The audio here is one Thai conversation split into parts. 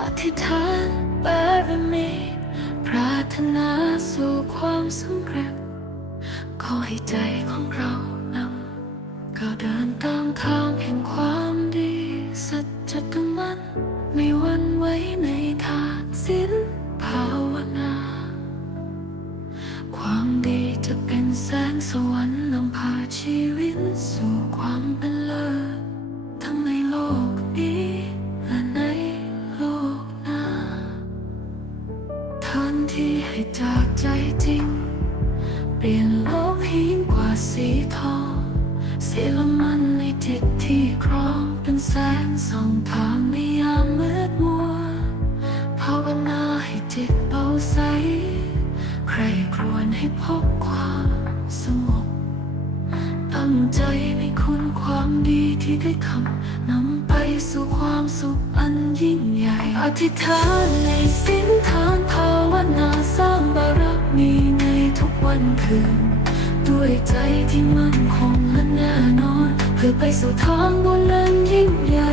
อธิษฐานบารมีปรารถนาสู่ความสำเร็จ ขอให้ใจของเรานำก้าวเดินตามทางแห่งความดี สัจจะตั้งมันไม่หวันไหว้ในทางสิ้น ที่ให้จากใจจริง เปลี่ยนโลกให้ยิ่งกว่าสีทองเสียละมันในจิตที่ครองเป็นแสงส่องทางในยามมืดมัวภาวนาให้จิตเบาใส ใครครวญให้พบความสงบ ตั้งใจในคุณความดีที่ได้ทำนำไปสู่ความสุขอันยิ่งใหญ่ อธิษฐานใน คืน ด้วยใจที่มั่นคงและแน่นอน เพื่อไปสู่ทางบนนั้นยิ่งใหญ่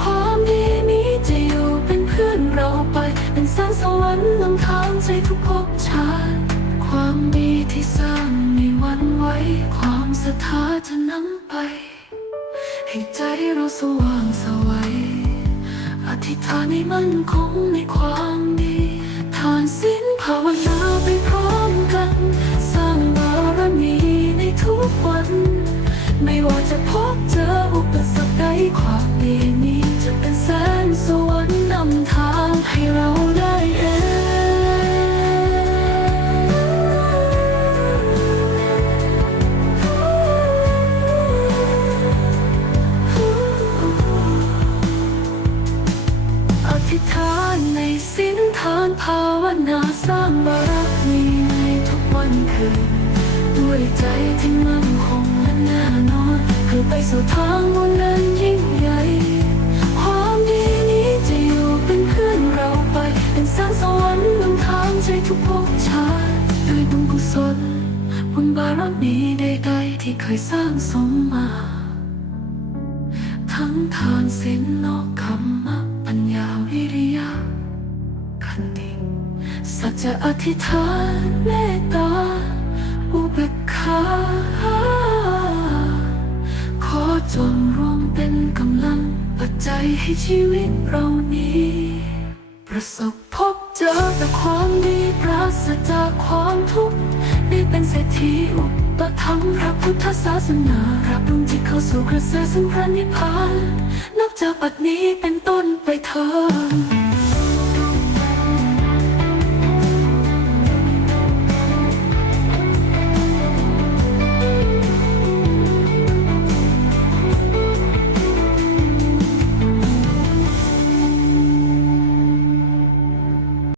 ความดีนี้จะอยู่เป็นเพื่อนเราไป เป็นแสงสวรรค์นำทางใจทุกภพชาติความดีที่สร้างไม่หวันไหวความศรัทธาจะนำไป ให้ใจเราสว่างสวัยอธิษฐานให้มั่นคงในความดี ไม่ว่าจะพบเจออุปสรรคใดความดีนี้จะเป็นแสงสวรรค์นำทางให้เราได้เองอธิษฐานในสิ้นทานภาวนาสร้างบารมีในทุกวันคืนด้วยใจที่มั่นคงและแน่น สู่ทางบนนั้นยิ่งใหญ่ ความดีนี้จะอยู่เป็นเพื่อนเราไป เป็นแสงสวรรค์นำทางใจทุกภพชาติด้วยบุญกุศลบุญบารมีใดๆที่เคยสร้างสมมา ทั้งทานศีลนอกคำมะปัญญาวิริยะขันติสัจจะอธิษฐานเมตตาอุเบกขา จงรวมเป็นกำลังปัจจัยให้ชีวิตเรานี้ ประสบพบเจอแต่ความดีปราศจากความทุกข์ได้เป็นเศรษฐีอุปถัมภ์พระพุทธศาสนารับดวงจิตเข้าสู่กระแสสังพระนิพพานนับจากบัดนี้เป็นต้นไปเถิด